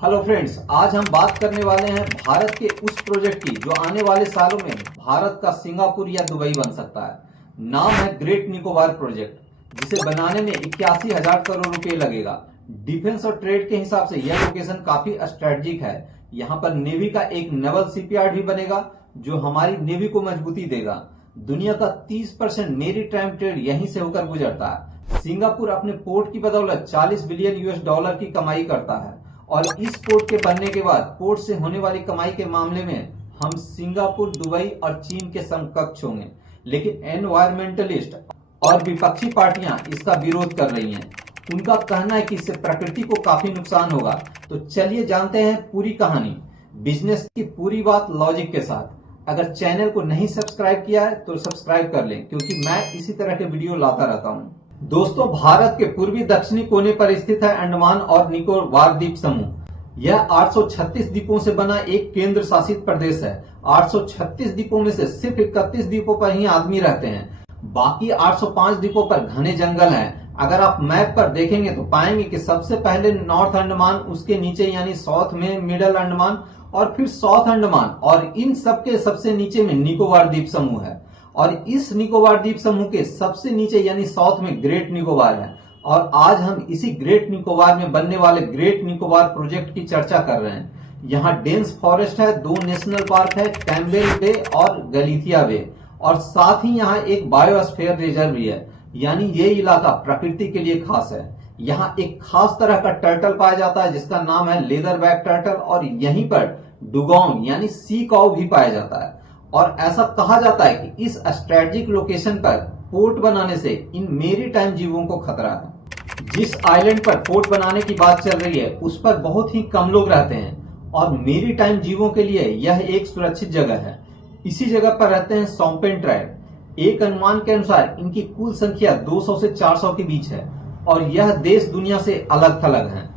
Hello friends, आज हम बात करने वाले हैं भारत के उस प्रोजेक्ट की जो आने वाले सालों में भारत का सिंगापुर या दुबई बन सकता है। नाम है ग्रेट निकोबार प्रोजेक्ट, जिसे बनाने में 81,000 करोड़ रुपए लगेगा। डिफेंस और ट्रेड के हिसाब से यह लोकेशन काफी स्ट्रेटेजिक है। यहाँ पर नेवी का एक नेवल शिपयार्ड भी बनेगा जो हमारी नेवी को मजबूती देगा। दुनिया का 30% मेरीटाइम ट्रेड यहीं से होकर गुजरता है। सिंगापुर अपने पोर्ट की बदौलत 40 बिलियन यूएस डॉलर की कमाई करता है और इस पोर्ट के बनने के बाद पोर्ट से होने वाली कमाई के मामले में हम सिंगापुर, दुबई और चीन के समकक्ष होंगे। लेकिन एनवायरमेंटलिस्ट और विपक्षी पार्टियां इसका विरोध कर रही हैं। उनका कहना है कि इससे प्रकृति को काफी नुकसान होगा। तो चलिए जानते हैं पूरी कहानी, बिजनेस की पूरी बात लॉजिक के साथ। अगर चैनल को नहीं सब्सक्राइब किया है तो सब्सक्राइब कर लें, क्योंकि मैं इसी तरह के वीडियो लाता रहता हूँ। दोस्तों, भारत के पूर्वी दक्षिणी कोने पर स्थित है अंडमान और निकोबार द्वीप समूह। यह 836 द्वीपों से बना एक केंद्र शासित प्रदेश है। 836 द्वीपों में से सिर्फ 31 द्वीपों पर ही आदमी रहते हैं, बाकी 805 द्वीपों पर घने जंगल हैं। अगर आप मैप पर देखेंगे तो पाएंगे कि सबसे पहले नॉर्थ अंडमान, उसके नीचे यानी साउथ में मिडल अंडमान और फिर साउथ अंडमान, और इन सबके सबसे नीचे में निकोबार द्वीप समूह है। और इस निकोबार द्वीप समूह के सबसे नीचे यानी साउथ में ग्रेट निकोबार है। और आज हम इसी ग्रेट निकोबार में बनने वाले ग्रेट निकोबार प्रोजेक्ट की चर्चा कर रहे हैं। यहाँ डेंस फॉरेस्ट है, 2 नेशनल पार्क है, कैम्बेल बे और गलीथिया बे, और साथ ही यहाँ एक बायोस्फीयर रिजर्व भी है। यानी ये इलाका प्रकृति के लिए खास है। यहाँ एक खास तरह का टर्टल पाया जाता है जिसका नाम है लेदर बैक टर्टल, और यहीं पर डुगोंग यानी सी काऊ भी पाया जाता है। और ऐसा कहा जाता है कि इस स्ट्रेटेजिक लोकेशन पर पोर्ट बनाने से इन मेरीटाइम जीवों को खतरा है। जिस आइलैंड पर पोर्ट बनाने की बात चल रही है उस पर बहुत ही कम लोग रहते हैं और मेरीटाइम जीवों के लिए यह एक सुरक्षित जगह है। इसी जगह पर रहते हैं सौंपेन ट्राइब। एक अनुमान के अनुसार इनकी कुल संख्या 200 से 400 के बीच है और यह देश दुनिया से अलग थलग है।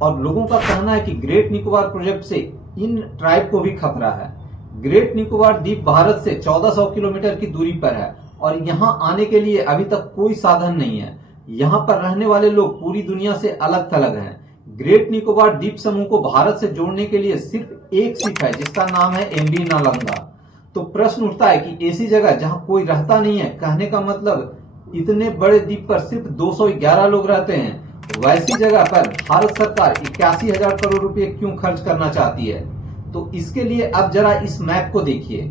और लोगों का कहना है कि ग्रेट निकोबार प्रोजेक्ट से इन ट्राइब को भी खतरा है। ग्रेट निकोबार द्वीप भारत से 1400 किलोमीटर की दूरी पर है और यहाँ आने के लिए अभी तक कोई साधन नहीं है। यहाँ पर रहने वाले लोग पूरी दुनिया से अलग थलग हैं। ग्रेट निकोबार द्वीप समूह को भारत से जोड़ने के लिए सिर्फ एक शिप है जिसका नाम है एमवी नालंदा। तो प्रश्न उठता है कि ऐसी जगह जहाँ कोई रहता नहीं है, कहने का मतलब इतने बड़े द्वीप पर सिर्फ 211 लोग रहते हैं, वैसी जगह पर भारत सरकार 81,000 करोड़ रुपए क्यों खर्च करना चाहती है? तो इसके लिए अब जरा इस मैप को देखिए।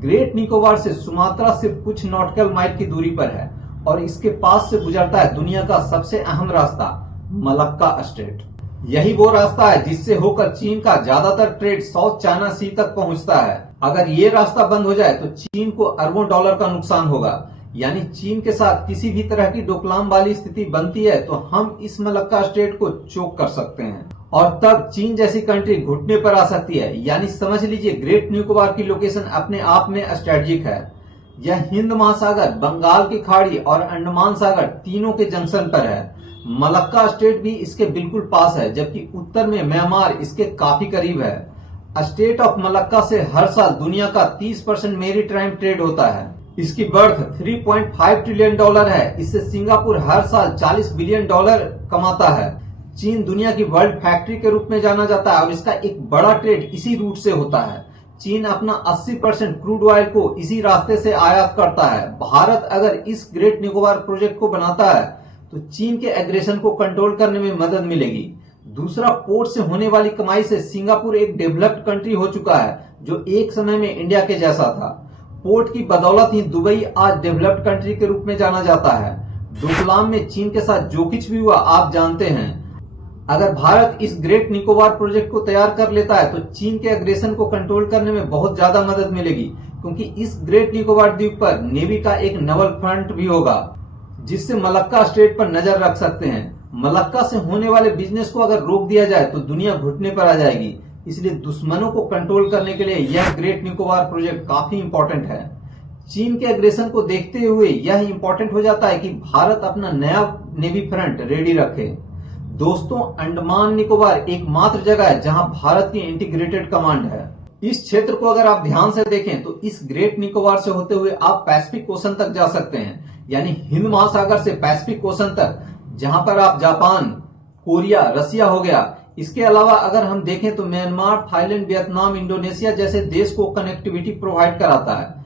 ग्रेट निकोबार से सुमात्रा सिर्फ कुछ नॉटिकल माइल की दूरी पर है और इसके पास से गुजरता है दुनिया का सबसे अहम रास्ता, मलक्का स्ट्रेट। यही वो रास्ता है जिससे होकर चीन का ज्यादातर ट्रेड साउथ चाइना सी तक पहुंचता है। अगर ये रास्ता बंद हो जाए तो चीन को अरबों डॉलर का नुकसान होगा। यानी चीन के साथ किसी भी तरह की डोकलाम वाली स्थिति बनती है तो हम इस मलक्का स्ट्रेट को चोक कर सकते हैं और तब चीन जैसी कंट्री घुटने पर आ सकती है। यानी समझ लीजिए ग्रेट निकोबार की लोकेशन अपने आप में स्ट्रेटेजिक है। यह हिंद महासागर, बंगाल की खाड़ी और अंडमान सागर तीनों के जंक्शन पर है। मलक्का स्टेट भी इसके बिल्कुल पास है, जबकि उत्तर में म्यांमार इसके काफी करीब है। स्टेट ऑफ मलक्का से हर साल दुनिया का 30% मेरीटाइम ट्रेड होता है। इसकी बर्थ 3.5 ट्रिलियन डॉलर है। इससे सिंगापुर हर साल 40 बिलियन डॉलर कमाता है। चीन दुनिया की वर्ल्ड फैक्ट्री के रूप में जाना जाता है और इसका एक बड़ा ट्रेड इसी रूट से होता है। चीन अपना 80% क्रूड ऑयल को इसी रास्ते से आयात करता है। भारत अगर इस ग्रेट निकोबार प्रोजेक्ट को बनाता है तो चीन के एग्रेशन को कंट्रोल करने में मदद मिलेगी। दूसरा, पोर्ट से होने वाली कमाई से सिंगापुर एक डेवलप्ड कंट्री हो चुका है जो एक समय में इंडिया के जैसा था। पोर्ट की बदौलत ही दुबई आज डेवलप्ड कंट्री के रूप में जाना जाता है। डोकलाम में चीन के साथ जो कुछ भी हुआ आप जानते हैं। अगर भारत इस ग्रेट निकोबार प्रोजेक्ट को तैयार कर लेता है तो चीन के एग्रेशन को कंट्रोल करने में बहुत ज्यादा मदद मिलेगी, क्योंकि इस ग्रेट निकोबार द्वीप पर नेवी का एक नेवल फ्रंट भी होगा जिससे मलक्का स्ट्रेट पर नजर रख सकते हैं। मलक्का से होने वाले बिजनेस को अगर रोक दिया जाए तो दुनिया घुटने पर आ जाएगी। इसलिए दुश्मनों को कंट्रोल करने के लिए यह ग्रेट निकोबार प्रोजेक्ट काफी इंपॉर्टेंट है। चीन के एग्रेशन को देखते हुए यह इंपॉर्टेंट हो जाता है कि भारत अपना नया नेवी फ्रंट रेडी रखे। दोस्तों, अंडमान निकोबार एकमात्र जगह है जहां भारत की इंटीग्रेटेड कमांड है। इस क्षेत्र को अगर आप ध्यान से देखें तो इस ग्रेट निकोबार से होते हुए आप पैसिफिक ओशन तक जा सकते हैं, यानी हिंद महासागर से पैसिफिक ओशन तक, जहां पर आप जापान, कोरिया, रसिया हो गया, इसके अलावा अगर हम देखें तो म्यांमार, थाईलैंड, वियतनाम, इंडोनेशिया जैसे देश को कनेक्टिविटी प्रोवाइड कराता है।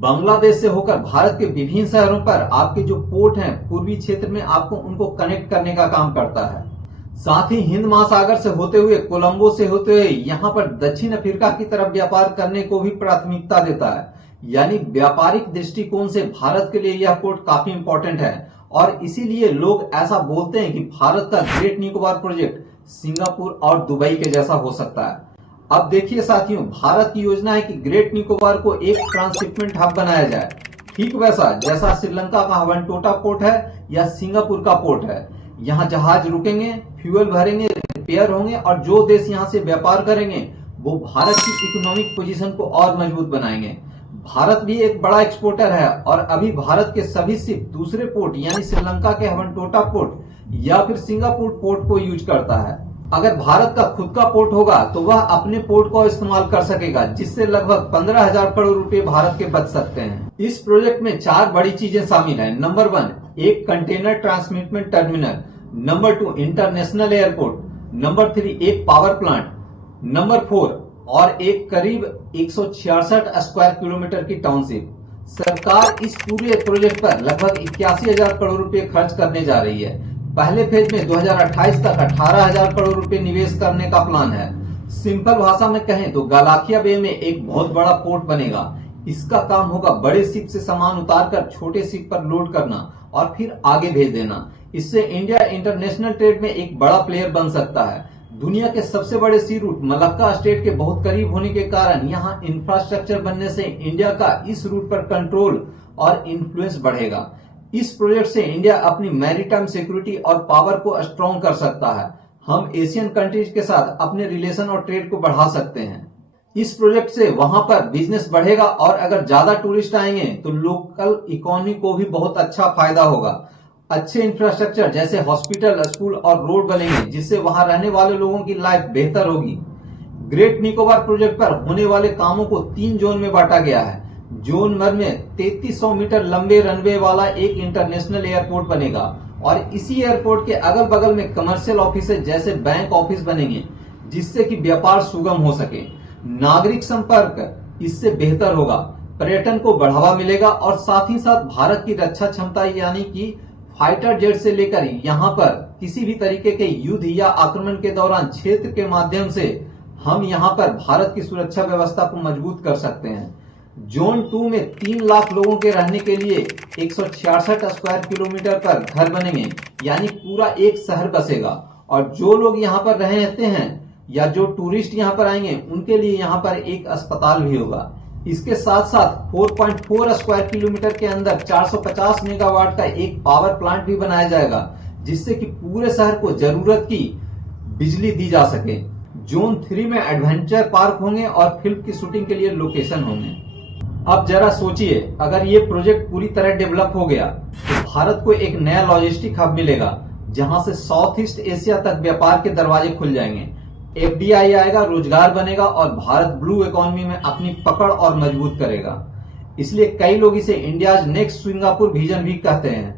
बांग्लादेश से होकर भारत के विभिन्न शहरों पर आपके जो पोर्ट हैं पूर्वी क्षेत्र में, आपको उनको कनेक्ट करने का काम करता है। साथ ही हिंद महासागर से होते हुए, कोलंबो से होते हुए यहाँ पर दक्षिण अफ्रीका की तरफ व्यापार करने को भी प्राथमिकता देता है। यानी व्यापारिक दृष्टिकोण से भारत के लिए यह पोर्ट काफी इंपॉर्टेंट है और इसीलिए लोग ऐसा बोलते हैं कि भारत का ग्रेट निकोबार प्रोजेक्ट सिंगापुर और दुबई के जैसा हो सकता है। अब देखिए साथियों, भारत की योजना है कि ग्रेट निकोबार को एक ट्रांसशिपमेंट हब बनाया जाए, ठीक वैसा जैसा श्रीलंका का हवंटोटा पोर्ट है या सिंगापुर का पोर्ट है। यहाँ जहाज रुकेंगे, फ्यूल भरेंगे, रिपेयर होंगे और जो देश यहाँ से व्यापार करेंगे वो भारत की इकोनॉमिक पोजीशन को और मजबूत बनाएंगे। भारत भी एक बड़ा एक्सपोर्टर है और अभी भारत के सभी शिप दूसरे पोर्ट यानी श्रीलंका के हवंटोटा पोर्ट या फिर सिंगापुर पोर्ट को यूज करता है। अगर भारत का खुद का पोर्ट होगा तो वह अपने पोर्ट को इस्तेमाल कर सकेगा, जिससे लगभग 15,000 करोड़ रुपए भारत के बच सकते हैं। इस प्रोजेक्ट में 4 बड़ी चीजें शामिल हैं। नंबर 1, एक container transmitment terminal. Number 2, international airport. Number 3, एक पावर प्लांट। नंबर 4, और एक करीब 166 स्क्वायर किलोमीटर की टाउनशिप। सरकार इस पूरे प्रोजेक्ट पर लगभग 81,000 करोड़ रुपए खर्च करने जा रही है। पहले फेज में 2028 तक 18,000 करोड़ रुपए निवेश करने का प्लान है। सिंपल भाषा में कहें तो गलाथिया बे में एक बहुत बड़ा पोर्ट बनेगा। इसका काम होगा बड़े शिप से सामान उतारकर छोटे शिप पर लोड करना और फिर आगे भेज देना। इससे इंडिया इंटरनेशनल ट्रेड में एक बड़ा प्लेयर बन सकता है। दुनिया के सबसे बड़े सी रूट मलक्का स्टेट के बहुत करीब होने के कारण यहाँ इंफ्रास्ट्रक्चर बनने से इंडिया का इस रूट पर कंट्रोल और इन्फ्लुएंस बढ़ेगा। इस प्रोजेक्ट से इंडिया अपनी मैरीटाइम सिक्योरिटी और पावर को स्ट्रॉन्ग कर सकता है। हम एशियन कंट्रीज के साथ अपने रिलेशन और ट्रेड को बढ़ा सकते हैं। इस प्रोजेक्ट से वहां पर बिजनेस बढ़ेगा और अगर ज्यादा टूरिस्ट आएंगे तो लोकल इकोनॉमी को भी बहुत अच्छा फायदा होगा। अच्छे इंफ्रास्ट्रक्चर जैसे हॉस्पिटल, स्कूल और रोड बनेंगे, जिससे वहां रहने वाले लोगों की लाइफ बेहतर होगी। ग्रेट निकोबार प्रोजेक्ट पर होने वाले कामों को 3 जोन में बांटा गया है। जोन 1 में 3300 मीटर लंबे रनवे वाला एक इंटरनेशनल एयरपोर्ट बनेगा और इसी एयरपोर्ट के अगल बगल में कमर्शियल ऑफिस जैसे बैंक ऑफिस बनेंगे, जिससे कि व्यापार सुगम हो सके। नागरिक संपर्क इससे बेहतर होगा, पर्यटन को बढ़ावा मिलेगा और साथ ही साथ भारत की रक्षा क्षमता यानी कि फाइटर जेट से लेकर यहाँ पर किसी भी तरीके के युद्ध या आक्रमण के दौरान क्षेत्र के माध्यम से हम यहाँ पर भारत की सुरक्षा व्यवस्था को मजबूत कर सकते हैं। जोन 2 में 3 लाख लोगों के रहने के लिए 166 स्क्वायर किलोमीटर पर घर बनेंगे, यानी पूरा एक शहर बसेगा और जो लोग यहाँ पर रहते हैं या जो टूरिस्ट यहाँ पर आएंगे उनके लिए यहाँ पर एक अस्पताल भी होगा। इसके साथ साथ 4.4 स्क्वायर किलोमीटर के अंदर 450 मेगावाट का एक पावर प्लांट भी बनाया जाएगा, जिससे कि पूरे शहर को जरूरत की बिजली दी जा सके। जोन 3 में एडवेंचर पार्क होंगे और फिल्म की शूटिंग के लिए लोकेशन होंगे। अब जरा सोचिए, अगर ये प्रोजेक्ट पूरी तरह डेवलप हो गया तो भारत को एक नया लॉजिस्टिक हब मिलेगा, जहां से साउथ ईस्ट एशिया तक व्यापार के दरवाजे खुल जाएंगे। FDI आएगा, रोजगार बनेगा और भारत ब्लू इकोनॉमी में अपनी पकड़ और मजबूत करेगा। इसलिए कई लोग इसे इंडियाज नेक्स्ट सिंगापुर विजन भी कहते हैं।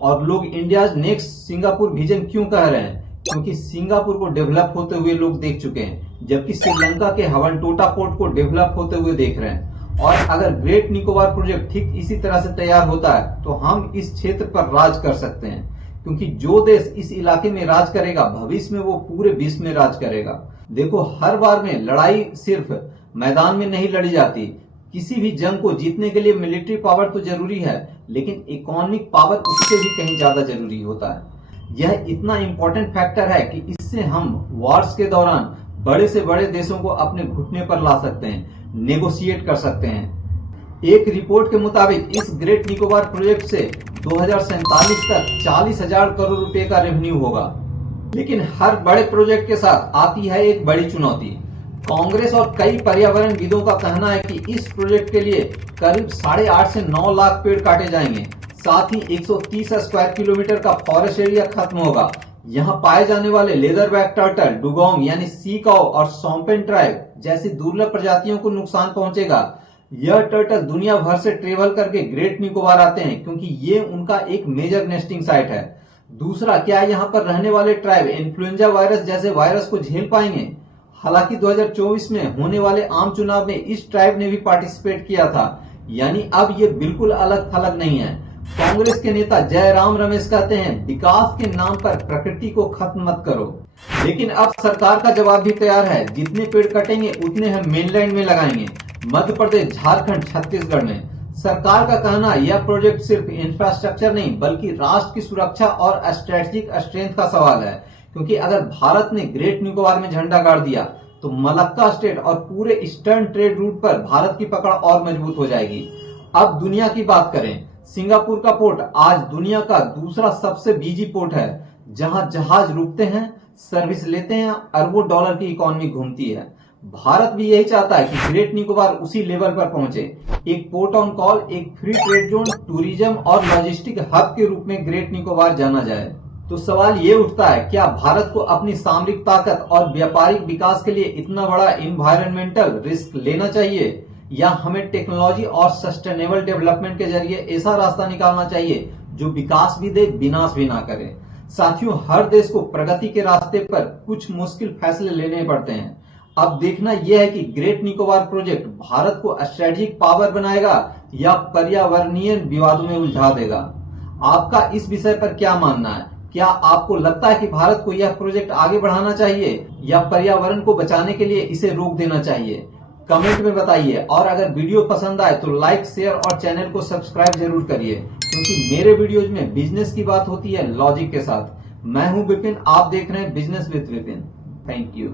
और लोग इंडियाज नेक्स्ट सिंगापुर विजन क्यों कह रहे हैं? क्योंकि सिंगापुर को डेवलप होते हुए लोग देख चुके हैं, जबकि श्रीलंका के हवंटोटा पोर्ट को डेवलप होते हुए देख रहे हैं। और अगर ग्रेट निकोबार प्रोजेक्ट ठीक इसी तरह से तैयार होता है तो हम इस क्षेत्र पर राज कर सकते हैं, क्योंकि जो देश इस इलाके में राज करेगा भविष्य में वो पूरे विश्व में राज करेगा। देखो, हर बार में लड़ाई सिर्फ मैदान में नहीं लड़ी जाती। किसी भी जंग को जीतने के लिए मिलिट्री पावर तो जरूरी है, लेकिन इकोनॉमिक पावर उससे भी कहीं ज्यादा जरूरी होता है। यह इतना इंपॉर्टेंट फैक्टर है कि इससे हम वॉर्स के दौरान बड़े से बड़े देशों को अपने घुटने पर ला सकते हैं, नेगोशिएट कर सकते हैं। एक रिपोर्ट के मुताबिक इस ग्रेट निकोबार प्रोजेक्ट से 2047 तक 40,000 करोड़ रुपए का रेवेन्यू होगा। लेकिन हर बड़े प्रोजेक्ट के साथ आती है एक बड़ी चुनौती। कांग्रेस और कई पर्यावरणविदों का कहना है कि इस प्रोजेक्ट के लिए करीब 8.5 से 9 लाख पेड़ काटे जाएंगे। साथ ही 130 स्क्वायर किलोमीटर का फॉरेस्ट एरिया खत्म होगा। यहाँ पाए जाने वाले लेदरबैक टर्टल, डुगोंग यानी सी काऊ और सॉम्पेन ट्राइब जैसी दुर्लभ प्रजातियों को नुकसान पहुंचेगा। यह टर्टल दुनिया भर से ट्रेवल करके ग्रेट निकोबार आते हैं, क्योंकि ये उनका एक मेजर नेस्टिंग साइट है। दूसरा, क्या यहाँ पर रहने वाले ट्राइब इन्फ्लुएंजा वायरस जैसे वायरस को झेल पाएंगे? हालांकि 2024 में होने वाले आम चुनाव में इस ट्राइब ने भी पार्टिसिपेट किया था, यानी अब ये बिल्कुल अलग थलग नहीं है। कांग्रेस के नेता जयराम रमेश कहते हैं, विकास के नाम पर प्रकृति को खत्म मत करो। लेकिन अब सरकार का जवाब भी तैयार है। जितने पेड़ कटेंगे उतने हम मेनलैंड में लगाएंगे, मध्य प्रदेश, झारखंड, छत्तीसगढ़ में। सरकार का कहना, यह प्रोजेक्ट सिर्फ इंफ्रास्ट्रक्चर नहीं बल्कि राष्ट्र की सुरक्षा और स्ट्रेटेजिक स्ट्रेंथ का सवाल है। क्योंकि अगर भारत ने ग्रेट निकोबार में झंडा गाड़ दिया तो मलक्का स्टेट और पूरे ईस्टर्न ट्रेड रूट पर भारत की पकड़ और मजबूत हो जाएगी। अब दुनिया की बात करें, सिंगापुर का पोर्ट आज दुनिया का दूसरा सबसे बिजी पोर्ट है, जहां जहाज रुकते हैं, सर्विस लेते हैं, अरबों डॉलर की इकोनॉमी घूमती है। भारत भी यही चाहता है कि ग्रेट निकोबार उसी लेवल पर पहुंचे, एक पोर्ट ऑन कॉल, एक फ्री ट्रेड जोन, टूरिज्म और लॉजिस्टिक हब के रूप में ग्रेट निकोबार जाना जाए। तो सवाल ये उठता है, क्या भारत को अपनी सामरिक ताकत और व्यापारिक विकास के लिए इतना बड़ा इन्वायरमेंटल रिस्क लेना चाहिए, या हमें टेक्नोलॉजी और सस्टेनेबल डेवलपमेंट के जरिए ऐसा रास्ता निकालना चाहिए जो विकास भी दे, विनाश भी ना करे? साथियों, हर देश को प्रगति के रास्ते पर कुछ मुश्किल फैसले लेने पड़ते हैं। अब देखना यह है कि ग्रेट निकोबार प्रोजेक्ट भारत को स्ट्रेटेजिक पावर बनाएगा या पर्यावरणीय विवादों में उलझा देगा। आपका इस विषय पर क्या मानना है? क्या आपको लगता है कि भारत को यह प्रोजेक्ट आगे बढ़ाना चाहिए या पर्यावरण को बचाने के लिए इसे रोक देना चाहिए? कमेंट में बताइए। और अगर वीडियो पसंद आए तो लाइक, शेयर और चैनल को सब्सक्राइब जरूर करिए, क्योंकि मेरे वीडियोज में बिजनेस की बात होती है लॉजिक के साथ। मैं हूं विपिन, आप देख रहे हैं business with Vipin. Thank you.